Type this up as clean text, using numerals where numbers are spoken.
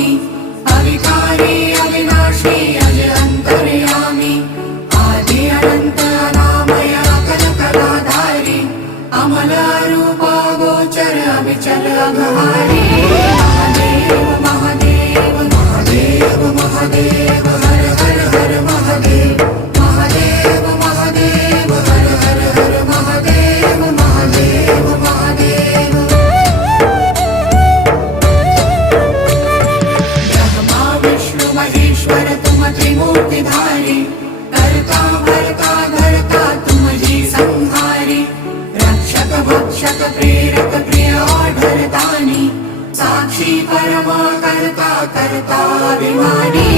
स्वामी अविकारी अविनाशी अज अंतर्यामी आदि अनंत अनामय अकल कलाधारी अमल रूप गोचर अविचल अघहारी महादेव महादेव महादेव महादेव हर हर हर महादेव महादेव महादेव हर हर हर महादेव महादेव महादेव ब्रह्मा विष्णु महेश्वर तुम त्रिमूर्तिधारी कर्ता भर्ता धर्ता तुम जी संहारी रक्षक भक्षक प्रेरक प्रिय आढरतानी साक्षी परमा कर्ता कर्ता अभिमानी